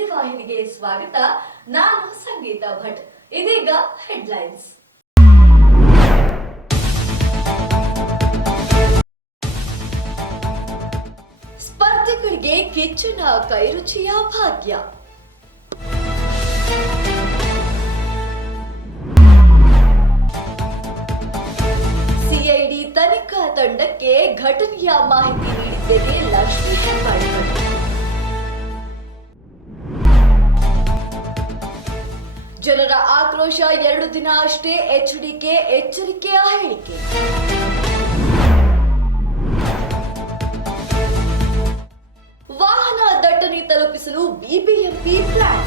ಸುದ್ದಿವಾಹಿನಿಗೆ ಸ್ವಾಗತ. ನಾನು ಸಂಗೀತ ಭಟ್. ಇದೀಗ ಹೆಡ್ಲೈನ್ಸ್. ಸ್ಪರ್ಧಿಗಳಿಗೆ ಕಿಚ್ಚನ ಕೈರುಚಿಯ ಭಾಗ್ಯ. ಸಿಐಡಿ ತನಿಖಾ ತಂಡಕ್ಕೆ ಘಟನೆಯ ಮಾಹಿತಿ ನೀಡಿದ್ದೇನೆ ಲಕ್ಷ್ಮೀ ಹೆಬ್ಬಾಳ್ಕರ್. ಜನರ ಆಕ್ರೋಶ 2 ದಿನ ಅಷ್ಟೇ, ಎಚ್ಡಿಕೆ ಎಚ್ಚರಿಕೆಯ ಹೇಳಿಕೆ. ವಾಹನ ದಟ್ಟಣೆ ತಲುಪಿಸಲು ಬಿಬಿಎಂಪಿ ಪ್ಲಾನ್.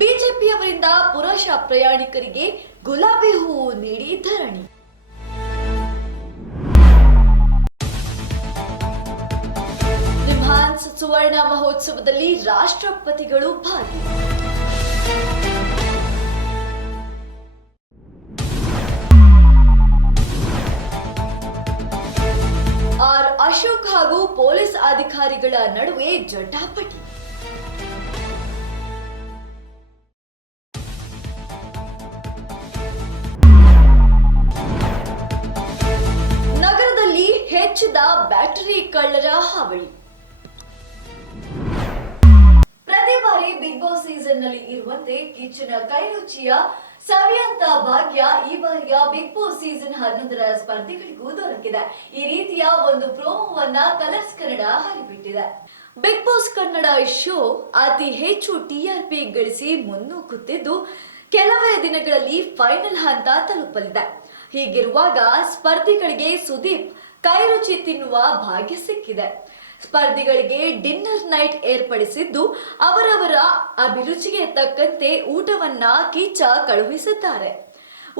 ಬಿಜೆಪಿಯವರಿಂದ ಪುರುಷ ಪ್ರಯಾಣಿಕರಿಗೆ ಗುಲಾಬಿ ಹೂವು ನೀಡಿ ಧರಣಿ. ನಿಮ್ಹಾನ್ಸ್ ಸುವರ್ಣ ಮಹೋತ್ಸವದಲ್ಲಿ ರಾಷ್ಟ್ರಪತಿಗಳು ಭಾಗಿ. ಆರ್ ಅಶೋಕ್ ಹಾಗೂ ಪೊಲೀಸ್ ಅಧಿಕಾರಿಗಳ ನಡುವೆ ಜಟಾಪಟಿ. ನಗರದಲ್ಲಿ ಹೆಚ್ಚಿದ ಬ್ಯಾಟರಿ ಕಳ್ಳರ ಹಾವಳಿ. ಪ್ರತಿ ಬಾರಿ ಬಿಗ್ ಬಾಸ್ ಸೀಸನ್ ನಲ್ಲಿ ಇರುವಂತೆ ಕಿಚ್ಚನ ಕೈರುಚಿಯ ಸವಿಯಂತ ಭಾಗ್ಯ ಈ ಬಾರಿಯ ಬಿಗ್ ಬಾಸ್ ಸೀಸನ್ 11ರ ಸ್ಪರ್ಧಿಗಳಿಗೂ ದೊರಕಿದೆ. ಈ ರೀತಿಯ ಒಂದು ಪ್ರೋಮೋವನ್ನ ಕಲರ್ಸ್ ಕನ್ನಡ ಹರಿಬಿಟ್ಟಿದೆ. ಬಿಗ್ ಬಾಸ್ ಕನ್ನಡ ಶೋ ಅತಿ ಹೆಚ್ಚು ಟಿಆರ್ಪಿ ಗಳಿಸಿ ಮುನ್ನುಗ್ಗುತ್ತಿದ್ದು ಕೆಲವೇ ದಿನಗಳಲ್ಲಿ ಫೈನಲ್ ಹಂತ ತಲುಪಲಿದೆ. ಹೀಗಿರುವಾಗ ಸ್ಪರ್ಧಿಗಳಿಗೆ ಸುದೀಪ್ ಕೈರುಚಿ ತಿನ್ನುವ ಭಾಗ್ಯ ಸಿಕ್ಕಿದೆ. ಸ್ಪರ್ಧಿಗಳಿಗೆ ಡಿನ್ನರ್ ನೈಟ್ ಏರ್ಪಡಿಸಿದ್ದು ಅವರವರ ಅಭಿರುಚಿಗೆ ತಕ್ಕಂತೆ ಊಟವನ್ನ ಕಿಚ್ಚ ಕಳುಹಿಸಿದ್ದಾರೆ.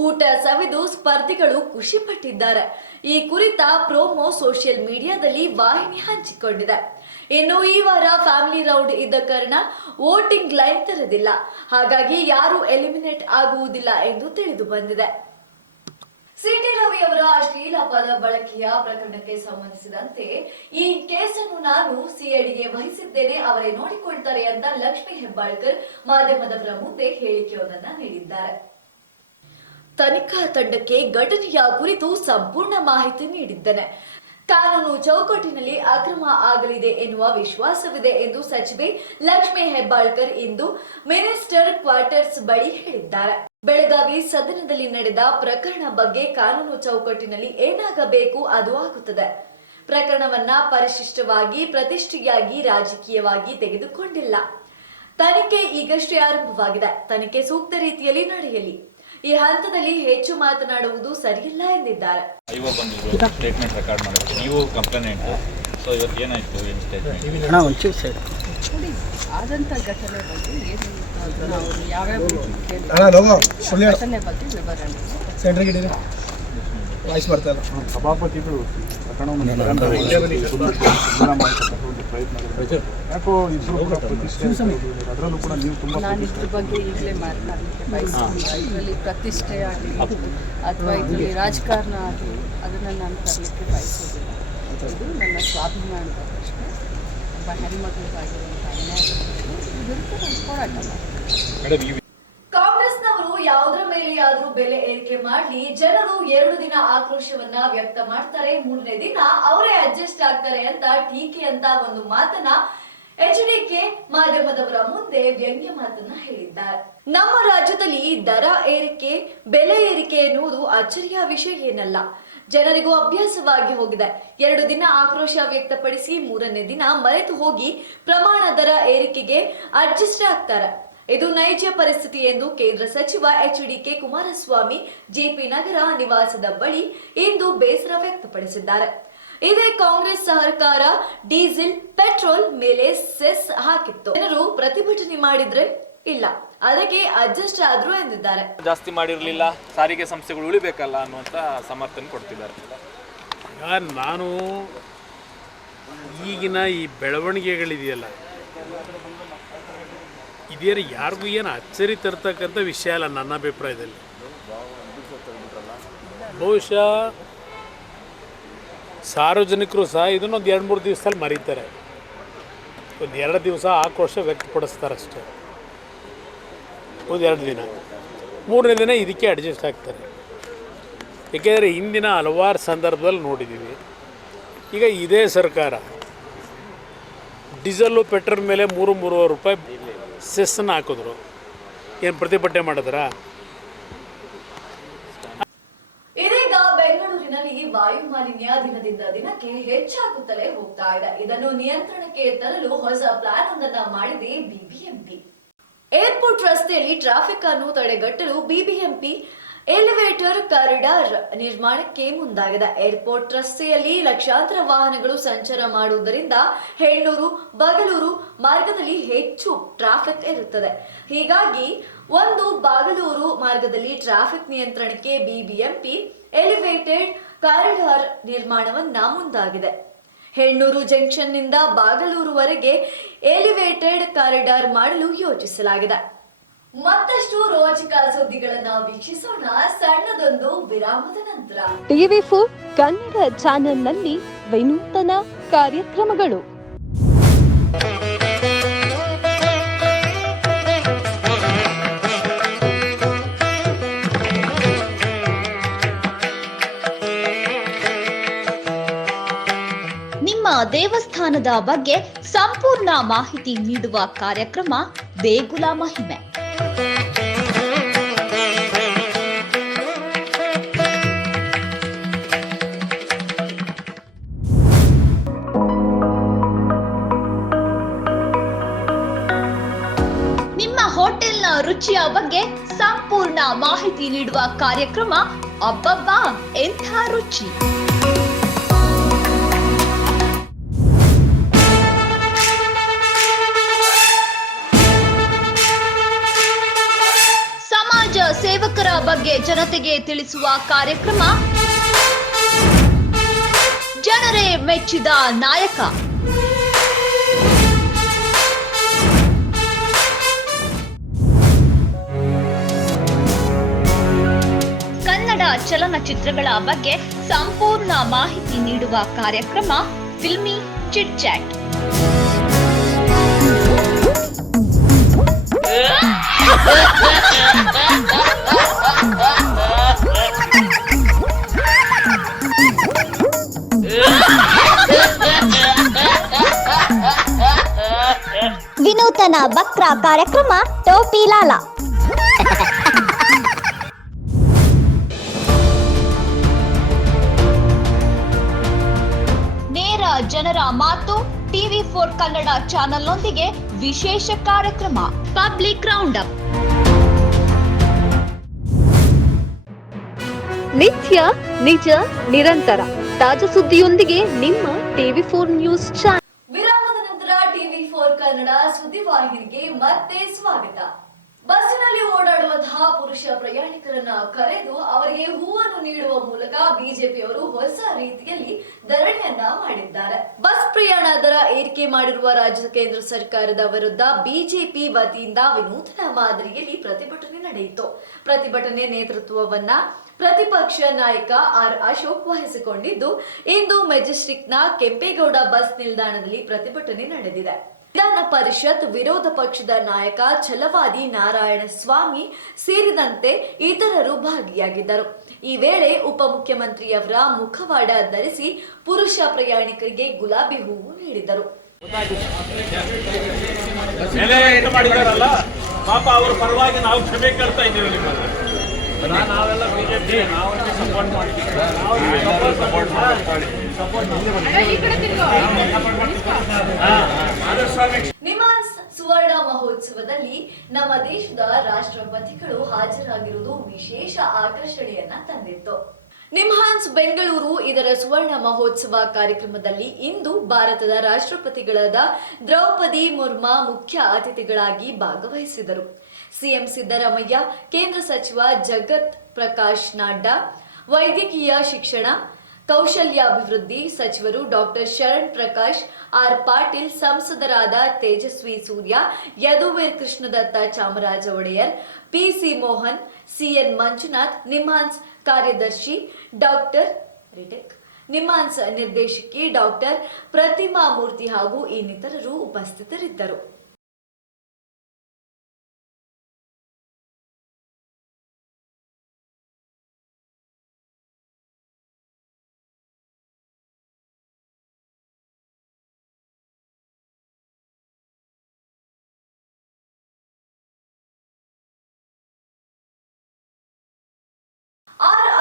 ಊಟ ಸವಿದು ಸ್ಪರ್ಧಿಗಳು ಖುಷಿ ಪಟ್ಟಿದ್ದಾರೆ. ಈ ಕುರಿತ ಪ್ರೋಮೋ ಸೋಷಿಯಲ್ ಮೀಡಿಯಾದಲ್ಲಿ ವಾಹಿನಿ ಹಂಚಿಕೊಂಡಿದೆ. ಇನ್ನು ಈ ವಾರ ಫ್ಯಾಮಿಲಿ ರೌಂಡ್ ಇದ್ದ ಕಾರಣ ವೋಟಿಂಗ್ ಲೈನ್ ತೆರೆದಿಲ್ಲ. ಹಾಗಾಗಿ ಯಾರು ಎಲಿಮಿನೇಟ್ ಆಗುವುದಿಲ್ಲ ಎಂದು ತಿಳಿದು ಬಂದಿದೆ. ಸಿಟಿ ರವಿ ಅವರ ಅಶ್ಲೀಲ ಪದ ಬಳಕೆಯ ಪ್ರಕರಣಕ್ಕೆ ಸಂಬಂಧಿಸಿದಂತೆ ಈ ಕೇಸನ್ನು ನಾನು ಸಿಐಡಿಗೆ ವಹಿಸಿದ್ದೇನೆ, ಅವರೇ ನೋಡಿಕೊಳ್ತಾರೆ ಅಂತ ಲಕ್ಷ್ಮೀ ಹೆಬ್ಬಾಳ್ಕರ್ ಮಾಧ್ಯಮದವರ ಮುಂದೆ ಹೇಳಿಕೆಯೊಂದನ್ನು ನೀಡಿದ್ದಾರೆ. ತನಿಖಾ ತಂಡಕ್ಕೆ ಘಟನೆಯ ಕುರಿತು ಸಂಪೂರ್ಣ ಮಾಹಿತಿ ನೀಡಿದ್ದೇನೆ. ಕಾನೂನು ಚೌಕಟ್ಟಿನಲ್ಲಿ ಅಕ್ರಮ ಆಗಲಿದೆ ಎನ್ನುವ ವಿಶ್ವಾಸವಿದೆ ಎಂದು ಸಚಿವೆ ಲಕ್ಷ್ಮೀ ಹೆಬ್ಬಾಳ್ಕರ್ ಇಂದು ಮಿನಿಸ್ಟರ್ ಕ್ವಾರ್ಟರ್ಸ್ ಬಳಿ ಹೇಳಿದ್ದಾರೆ. ಬೆಳಗಾವಿ ಸದನದಲ್ಲಿ ನಡೆದ ಪ್ರಕರಣ ಬಗ್ಗೆ ಕಾನೂನು ಚೌಕಟ್ಟಿನಲ್ಲಿ ಏನಾಗಬೇಕು ಅದು ಆಗುತ್ತದೆ. ಪ್ರಕರಣವನ್ನ ಪರಿಶಿಷ್ಟವಾಗಿ ಪ್ರತಿಷ್ಠೆಯಾಗಿ ರಾಜಕೀಯವಾಗಿ ತೆಗೆದುಕೊಂಡಿಲ್ಲ. ತನಿಖೆ ಈಗಷ್ಟೇ ಆರಂಭವಾಗಿದೆ. ತನಿಖೆ ಸೂಕ್ತ ರೀತಿಯಲ್ಲಿ ನಡೆಯಲಿ. ಈ ಹಂತದಲ್ಲಿ ಹೆಚ್ಚು ಮಾತನಾಡುವುದು ಸರಿಯಿಲ್ಲ ಎಂದಿದ್ದಾರೆ. ಸ್ಟೇಟ್ಮೆಂಟ್ ರೆಕಾರ್ಡ್ ಮಾಡಬೇಕು. ನೀವು ಕಂಪ್ಲೇಂಟ್ ಸೊ ಇವತ್ತು ಏನಾಯ್ತು ಏನು ಸ್ಟೇಟ್ಮೆಂಟ್ ಆದಂಥ ಘಟನೆ ಬಗ್ಗೆ ಏನು ಅವರು ಯಾವ್ಯಾವ ಘಟನೆ ಬಗ್ಗೆ ವಿವರಣೆ ಸಭಾಪತಿಗಳು ಪ್ರಕರಣವನ್ನು ಯಾಕೋ ಇಬ್ಬರು ಕೂಡ ಪ್ರತಿಷ್ಠೆ ಅದರಲ್ಲೂ ಕೂಡ ನೀವು ತುಂಬ ನಾನು ಇದ್ರ ಬಗ್ಗೆ ಈಗಲೇ ಮಾತನಾಡಲಿಕ್ಕೆ ಬಯಸ್ತಿಲ್ಲ. ಇದರಲ್ಲಿ ಪ್ರತಿಷ್ಠೆ ಆಗಲಿ ಅಥವಾ ಇದರಲ್ಲಿ ರಾಜಕಾರಣ ಆಗಲಿ ಅದನ್ನು ನಾನು ತರಲಿಕ್ಕೆ ಬಯಸೋದಿಲ್ಲ. ಇದು ನನ್ನ ಸ್ವಾಭಿಮಾನದ ಪ್ರಶ್ನೆ. ಒಬ್ಬ ಹೆಣ್ಮಕ್ಳಿಗಾಗಿರುವಂಥ ಅನ್ಯಾಯ ವಿರುದ್ಧ ನಾನು ಹೋರಾಟ ಮಾಡ್ತೀನಿ. ಕಾಂಗ್ರೆಸ್ನವರು ಯಾವುದರ ಮೇಲೆಯಾದ್ರೂ ಬೆಲೆ ಏರಿಕೆ ಮಾಡಲಿ, ಜನರು 2 ದಿನ ಆಕ್ರೋಶವನ್ನ ವ್ಯಕ್ತ ಮಾಡ್ತಾರೆ, 3ನೇ ದಿನ ಅವರೇ ಅಡ್ಜಸ್ಟ್ ಆಗ್ತಾರೆ ಅಂತ ಟೀಕೆ ಅಂತ ಒಂದು ಮಾತನ್ನ ಎಚ್ಡಿಕೆ ಮಾಧ್ಯಮದವರ ಮುಂದೆ ವ್ಯಂಗ್ಯ ಮಾತನ್ನ ಹೇಳಿದ್ದಾರೆ. ನಮ್ಮ ರಾಜ್ಯದಲ್ಲಿ ದರ ಏರಿಕೆ, ಬೆಲೆ ಏರಿಕೆ ಎನ್ನುವುದು ಅಚ್ಚರಿಯ ವಿಷಯ ಏನಲ್ಲ. ಜನರಿಗೂ ಅಭ್ಯಾಸವಾಗಿ ಹೋಗಿದೆ. 2 ದಿನ ಆಕ್ರೋಶ ವ್ಯಕ್ತಪಡಿಸಿ 3ನೇ ದಿನ ಮರೆತು ಹೋಗಿ ಪ್ರಮಾಣ ದರ ಏರಿಕೆಗೆ ಅಡ್ಜಸ್ಟ್ ಆಗ್ತಾರೆ. ಇದು ನೈಜ ಪರಿಸ್ಥಿತಿ ಎಂದು ಕೇಂದ್ರ ಸಚಿವ ಎಚ್ಡಿಕೆ ಕುಮಾರಸ್ವಾಮಿ ಜೆಪಿ ನಗರ ನಿವಾಸದ ಬಳಿ ಇಂದು ಬೇಸರ ವ್ಯಕ್ತಪಡಿಸಿದ್ದಾರೆ. ಇದೇ ಕಾಂಗ್ರೆಸ್ ಸರ್ಕಾರ ಡೀಸೆಲ್ ಪೆಟ್ರೋಲ್ ಮೇಲೆ ಸೆಸ್ ಹಾಕಿತ್ತು. ಜನರು ಪ್ರತಿಭಟನೆ ಮಾಡಿದ್ರೆ ಇಲ್ಲ, ಅದಕ್ಕೆ ಅಡ್ಜಸ್ಟ್ ಆದ್ರು ಎಂದಿದ್ದಾರೆ. ಜಾಸ್ತಿ ಮಾಡಿರಲಿಲ್ಲ, ಸಾರಿಗೆ ಸಂಸ್ಥೆಗಳು ಉಳಿಬೇಕಲ್ಲ ಅನ್ನುವಂತ ಸಮರ್ಥನೆ ಕೊಡ್ತಿದ್ದಾರೆ. ನಾನು ಈಗಿನ ಈ ಬೆಳವಣಿಗೆಗಳಿದೆಯಲ್ಲ, ಇದೇನು ಯಾರಿಗೂ ಏನು ಅಚ್ಚರಿ ತರ್ತಕ್ಕಂಥ ವಿಷಯ ಅಲ್ಲ. ನನ್ನ ಅಭಿಪ್ರಾಯದಲ್ಲಿ ಬಹುಶಃ ಸಾರ್ವಜನಿಕರು ಸಹ ಇದನ್ನೊಂದು 2-3 ದಿವಸದಲ್ಲಿ ಮರೀತಾರೆ. ಒಂದು 2 ದಿವಸ ಆಕ್ರೋಶ ವ್ಯಕ್ತಪಡಿಸ್ತಾರೆ ಅಷ್ಟೇ, ಒಂದು 2 ದಿನ. 3ನೇ ದಿನ ಇದಕ್ಕೆ ಅಡ್ಜಸ್ಟ್ ಆಗ್ತಾರೆ. ಏಕೆಂದರೆ ಹಿಂದಿನ ಹಲವಾರು ಸಂದರ್ಭದಲ್ಲಿ ನೋಡಿದ್ದೀವಿ. ಈಗ ಇದೇ ಸರ್ಕಾರ ಡೀಸೆಲ್ಲು ಪೆಟ್ರೋಲ್ ಮೇಲೆ 3-3.5 ರೂಪಾಯಿ ಸೆಸ್ಸನ್ನು ಹಾಕಿದ್ರು. ಏನು ಪ್ರತಿಭಟನೆ ಮಾಡಿದ್ರಾ? ಇದೀಗ ಬೆಂಗಳೂರಿನಲ್ಲಿ ವಾಯು ಮಾಲಿನ್ಯ ದಿನದಿಂದ ದಿನಕ್ಕೆ ಹೆಚ್ಚಾಗುತ್ತಲೇ ಹೋಗ್ತಾ ಇದೆ. ಇದನ್ನು ನಿಯಂತ್ರಣಕ್ಕೆ ತರಲು ಹೊಸ ಪ್ಲಾನ್ ಒಂದನ್ನ ಮಾಡಿದೆ ಬಿಬಿಎಂಪಿ. ಏರ್ಪೋರ್ಟ್ ರಸ್ತೆಯಲ್ಲಿ ಟ್ರಾಫಿಕ್ ಅನ್ನು ತಡೆಗಟ್ಟಲು ಬಿಬಿಎಂಪಿ ಎಲಿವೇಟರ್ ಕಾರಿಡಾರ್ ನಿರ್ಮಾಣಕ್ಕೆ ಮುಂದಾಗಿದೆ. ಏರ್ಪೋರ್ಟ್ ರಸ್ತೆಯಲ್ಲಿ ಲಕ್ಷಾಂತರ ವಾಹನಗಳು ಸಂಚಾರ ಮಾಡುವುದರಿಂದ ಹೆಣ್ಣೂರು ಬಾಗಲೂರು ಮಾರ್ಗದಲ್ಲಿ ಹೆಚ್ಚು ಟ್ರಾಫಿಕ್ ಇರುತ್ತದೆ. ಹೀಗಾಗಿ ಒಂದು ಬಾಗಲೂರು ಮಾರ್ಗದಲ್ಲಿ ಟ್ರಾಫಿಕ್ ನಿಯಂತ್ರಣಕ್ಕೆ ಬಿಬಿಎಂಪಿ ಎಲಿವೇಟೆಡ್ ಕಾರಿಡಾರ್ ನಿರ್ಮಾಣವನ್ನ ಮುಂದಾಗಿದೆ. ಹೆಣ್ಣೂರು ಜಂಕ್ಷನ್ನಿಂದ ಬಾಗಲೂರುವರೆಗೆ ಎಲಿವೇಟೆಡ್ ಕಾರಿಡಾರ್ ಮಾಡಲು ಯೋಜಿಸಲಾಗಿದೆ. ಮತ್ತಷ್ಟು ರೋಚಕ ಸುದ್ದಿಗಳನ್ನ ವೀಕ್ಷಿಸೋಣ ಸಣ್ಣದೊಂದು ವಿರಾಮದ ನಂತರ. TV4 ಕನ್ನಡ ಚಾನೆಲ್ನಲ್ಲಿ ವಿನೂತನ ಕಾರ್ಯಕ್ರಮಗಳು. ನಿಮ್ಮ ದೇವಸ್ಥಾನದ ಬಗ್ಗೆ ಸಂಪೂರ್ಣ ಮಾಹಿತಿ ನೀಡುವ ಕಾರ್ಯಕ್ರಮ ದೇಗುಲ ಮಹಿಮೆ. ನಿಮ್ಮ ಹೋಟೆಲ್ನ ರುಚಿಯ ಬಗ್ಗೆ ಸಂಪೂರ್ಣ ಮಾಹಿತಿ ನೀಡುವ ಕಾರ್ಯಕ್ರಮ ಅಬ್ಬಬ್ಬಾ ಎಂಥ ರುಚಿ. ಸೇವಕರ ಬಗ್ಗೆ ಜನತೆಗೆ ತಿಳಿಸುವ ಕಾರ್ಯಕ್ರಮ ಜನರೇ ಮೆಚ್ಚಿದ ನಾಯಕ. ಕನ್ನಡ ಚಲನಚಿತ್ರಗಳ ಬಗ್ಗೆ ಸಂಪೂರ್ಣ ಮಾಹಿತಿ ನೀಡುವ ಕಾರ್ಯಕ್ರಮ ಫಿಲ್ಮಿ ಚಿಟ್ ಚಾಟ್. ವಿನೂತನ ಬಕ್ರ ಕಾರ್ಯಕ್ರಮ ಟೋಪಿ ಲಾಲ. ನೇರ ಜನರ ಮಾತು TV4 ಕನ್ನಡ ಚಾನೆಲ್ನೊಂದಿಗೆ ವಿಶೇಷ ಕಾರ್ಯಕ್ರಮ ಪಬ್ಲಿಕ್ ರೌಂಡ್ ಅಪ್. ನಿತ್ಯ ನಿಜ ನಿರಂತರ ತಾಜಾ ಸುದ್ದಿಯೊಂದಿಗೆ ನಿಮ್ಮ TV4 ನ್ಯೂಸ್ ಚಾನೆಲ್. ವಿರಾಮದ ನಂತರ TV4 ಕನ್ನಡ ಸುದ್ದಿವಾಹಿನಿಗೆ ಮತ್ತೆ ಸ್ವಾಗತ. ಬಸ್ಸಿನಲ್ಲಿ ಓಡಾಡುವಂತಹ ಪುರುಷ ಪ್ರಯಾಣಿಕರನ್ನ ಕರೆದು ಅವರಿಗೆ ಹೂವನ್ನು ನೀಡುವ ಮೂಲಕ ಬಿಜೆಪಿಯವರು ಹೊಸ ರೀತಿಯಲ್ಲಿ ಧರಣಿಯನ್ನ ಮಾಡಿದ್ದಾರೆ. ಬಸ್ ಪ್ರಯಾಣ ದರ ಏರಿಕೆ ಮಾಡಿರುವ ರಾಜ್ಯ ಕೇಂದ್ರ ಸರ್ಕಾರದ ವಿರುದ್ಧ ಬಿಜೆಪಿ ವತಿಯಿಂದ ವಿನೂತನ ಮಾದರಿಯಲ್ಲಿ ಪ್ರತಿಭಟನೆ ನಡೆಯಿತು. ಪ್ರತಿಭಟನೆ ನೇತೃತ್ವವನ್ನ ಪ್ರತಿಪಕ್ಷ ನಾಯಕ ಆರ್ ಅಶೋಕ್ ವಹಿಸಿಕೊಂಡಿದ್ದು, ಇಂದು ಮೆಜೆಸ್ಟಿಕ್ನ ಕೆಂಪೇಗೌಡ ಬಸ್ ನಿಲ್ದಾಣದಲ್ಲಿ ಪ್ರತಿಭಟನೆ ನಡೆದಿದೆ. ವಿಧಾನ ಪರಿಷತ್ ವಿರೋಧ ಪಕ್ಷದ ನಾಯಕ ಛಲವಾದಿ ನಾರಾಯಣ ಸ್ವಾಮಿ ಸೇರಿದಂತೆ ಇತರರು ಭಾಗಿಯಾಗಿದ್ದರು. ಈ ವೇಳೆ ಉಪಮುಖ್ಯಮಂತ್ರಿಯವರ ಮುಖವಾಡ ಧರಿಸಿ ಪುರುಷ ಪ್ರಯಾಣಿಕರಿಗೆ ಗುಲಾಬಿ ಹೂವು ನೀಡಿದರು. ಪಾಪ ಅವರ ಪರವಾಗಿ ನಾವು ಕ್ಷಮೆ ಕೇಳ್ತಾ ಇದ್ದೀವಿ. ನಾವೆಲ್ಲ ಬಿಜೆಪಿ ನಾವು ಸಪೋರ್ಟ್ ಮಾಡಿದ್ದೀವಿ. ನಿಮ್ಹಾನ್ಸ್ ಸುವರ್ಣ ಮಹೋತ್ಸವದಲ್ಲಿ ನಮ್ಮ ದೇಶದ ರಾಷ್ಟ್ರಪತಿಗಳು ಹಾಜರಾಗಿರುವುದು ವಿಶೇಷ ಆಕರ್ಷಣೆಯನ್ನ ತಂದಿತ್ತು. ನಿಮ್ಹಾನ್ಸ್ ಬೆಂಗಳೂರು ಇದರ ಸುವರ್ಣ ಮಹೋತ್ಸವ ಕಾರ್ಯಕ್ರಮದಲ್ಲಿ ಇಂದು ಭಾರತದ ರಾಷ್ಟ್ರಪತಿಗಳಾದ ದ್ರೌಪದಿ ಮುರ್ಮು ಮುಖ್ಯ ಅತಿಥಿಗಳಾಗಿ ಭಾಗವಹಿಸಿದರು. ಸಿಎಂ ಸಿದ್ದರಾಮಯ್ಯ, ಕೇಂದ್ರ ಸಚಿವ ಜಗತ್ ಪ್ರಕಾಶ್ ನಡ್ಡಾ, ವೈದ್ಯಕೀಯ ಶಿಕ್ಷಣ ಕೌಶಲ್ಯಾಭಿವೃದ್ಧಿ ಸಚಿವರು ಡಾಕ್ಟರ್ ಶರಣ್ ಪ್ರಕಾಶ್, ಆರ್ ಪಾಟೀಲ್, ಸಂಸದರಾದ ತೇಜಸ್ವಿ ಸೂರ್ಯ, ಯದುವೀರ್ ಕೃಷ್ಣದತ್ತ ಚಾಮರಾಜ ಒಡೆಯರ್, ಪಿಸಿ ಮೋಹನ್, ಸಿಎನ್ ಮಂಜುನಾಥ್, ನಿಮ್ಹಾನ್ಸ್ ಕಾರ್ಯದರ್ಶಿ ಡಾಕ್ಟರ್ ನಿಮ್ಹಾನ್ಸ್ ನಿರ್ದೇಶಕಿ ಡಾಕ್ಟರ್ ಪ್ರತಿಮಾ ಮೂರ್ತಿ ಹಾಗೂ ಇನ್ನಿತರರು ಉಪಸ್ಥಿತರಿದ್ದರು.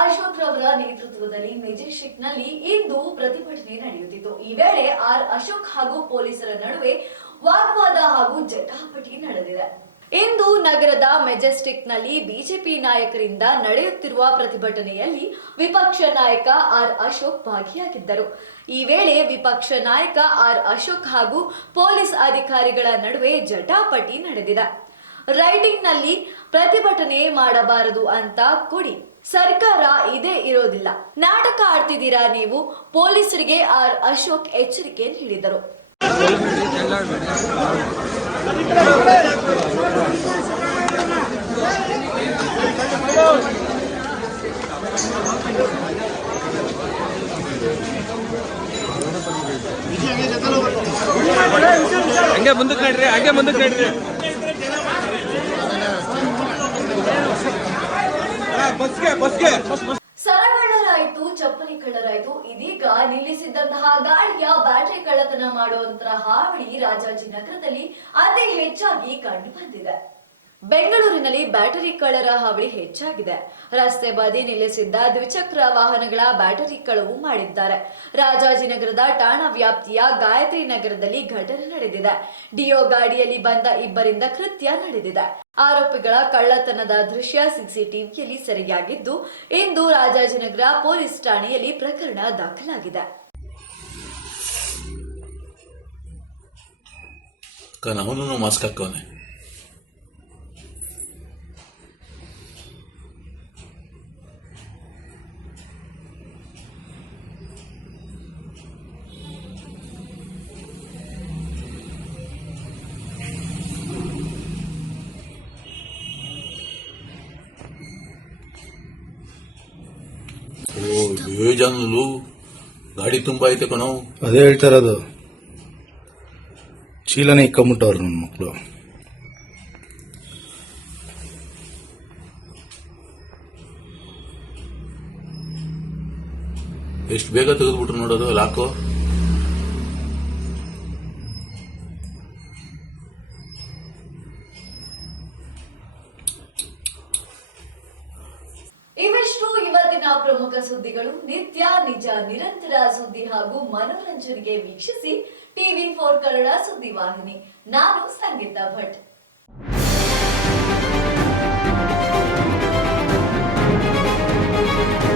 ಅಶೋಕ್ ರವರ ನೇತೃತ್ವದಲ್ಲಿ ಮೆಜೆಸ್ಟಿಕ್ ನಲ್ಲಿ ಇಂದು ಪ್ರತಿಭಟನೆ ನಡೆಯುತ್ತಿತ್ತು. ಈ ವೇಳೆ ಅಶೋಕ್ ಹಾಗೂ ಪೊಲೀಸರ ನಡುವೆ ವಾಗ್ವಾದ ಹಾಗೂ ಜಟಾಪಟಿ ನಡೆದಿದೆ. ಇಂದು ನಗರದ ಮೆಜೆಸ್ಟಿಕ್ ನಲ್ಲಿ ಬಿಜೆಪಿ ನಾಯಕರಿಂದ ನಡೆಯುತ್ತಿರುವ ಪ್ರತಿಭಟನೆಯಲ್ಲಿ ವಿಪಕ್ಷ ನಾಯಕ ಅಶೋಕ್ ಭಾಗಿಯಾಗಿದ್ದರು. ಈ ವೇಳೆ ವಿಪಕ್ಷ ನಾಯಕ ಅಶೋಕ್ ಹಾಗೂ ಪೊಲೀಸ್ ಅಧಿಕಾರಿಗಳ ನಡುವೆ ಜಟಾಪಟಿ ನಡೆದಿದೆ. ರೈಟಿಂಗ್ ನಲ್ಲಿ ಪ್ರತಿಭಟನೆ ಮಾಡಬಾರದು ಅಂತ ಕೊಡಿ, ಸರ್ಕಾರ ಇದೇ ಇರೋದಿಲ್ಲ, ನಾಟಕ ಆಡ್ತಿದ್ದೀರಾ ನೀವು, ಪೊಲೀಸರಿಗೆ ಅಶೋಕ್ ಎಚ್ಚರಿಕೆ ನೀಡಿದರು. ಹಂಗೆ ಮುಂದಕ್ಕೆ ನಡ್ರಿ. ಸರಗಳ್ಳರಾಯ್ತು, ಚಪ್ಪಲಿ ಕಳ್ಳರಾಯ್ತು. ಇದೀಗ ನಿಲ್ಲಿಸಿದ್ದಂತಹ ಗಾಡಿಯ ಬ್ಯಾಟರಿ ಕಳ್ಳತನ ಮಾಡುವಂತಹ ಹಾವಳಿ ರಾಜಾಜಿನಗರದಲ್ಲಿ ಅತಿ ಹೆಚ್ಚಾಗಿ ಕಂಡು ಬಂದಿದೆ. ಬೆಂಗಳೂರಿನಲ್ಲಿ ಬ್ಯಾಟರಿ ಕಳ್ಳರ ಹಾವಳಿ ಹೆಚ್ಚಾಗಿದೆ. ರಸ್ತೆ ಬದಿ ನಿಲ್ಲಿಸಿದ್ದ ದ್ವಿಚಕ್ರ ವಾಹನಗಳ ಬ್ಯಾಟರಿ ಕಳವು ಮಾಡಿದ್ದಾರೆ. ರಾಜಾಜಿನಗರದ ಠಾಣಾ ವ್ಯಾಪ್ತಿಯ ಗಾಯತ್ರಿ ನಗರದಲ್ಲಿ ಘಟನೆ ನಡೆದಿದೆ. ಡಿಯೋ ಗಾಡಿಯಲ್ಲಿ ಬಂದ ಇಬ್ಬರಿಂದ ಕೃತ್ಯ ನಡೆದಿದೆ. ಆರೋಪಿಗಳ ಕಳ್ಳತನದ ದೃಶ್ಯ ಸಿಸಿಟಿವಿಯಲ್ಲಿ ಸೆರೆಯಾಗಿದ್ದು, ಇಂದು ರಾಜಾಜಿನಗರ ಪೊಲೀಸ್ ಠಾಣೆಯಲ್ಲಿ ಪ್ರಕರಣ ದಾಖಲಾಗಿದೆ. ಮಾಸ್ಕ್ ಹಾಕವನೆ. ಬೇಜಾನು ಗಾಡಿ ತುಂಬಾ ಐತೆ ಕಣೋ. ಅದೇ ಹೇಳ್ತಾರದು, ಚೀಲನೇ ಇಕ್ಕೊಂಬಿಟ್ಟವ್ರು ನನ್ನ ಮಕ್ಕಳು. ಎಷ್ಟು ಬೇಗ ತೆಗೆದ್ಬಿಟ್ರು ನೋಡೋದು ಲಾಕು. ಇವೆಷ್ಟು ಇವತ್ತಿನ ಪ್ರಮುಖ ಸುದ್ದಿಗಳು. ನಿತ್ಯ ನಿಜ ನಿರಂತರ ಸುದ್ದಿ ಹಾಗೂ ಮನೋರಂಜನೆಗೆ ವೀಕ್ಷಿಸಿ ಟಿವಿ4 ಕನ್ನಡ ಸುದ್ದಿವಾಹಿನಿ. ನಾನು ಸಂಗೀತಾ ಭಟ್.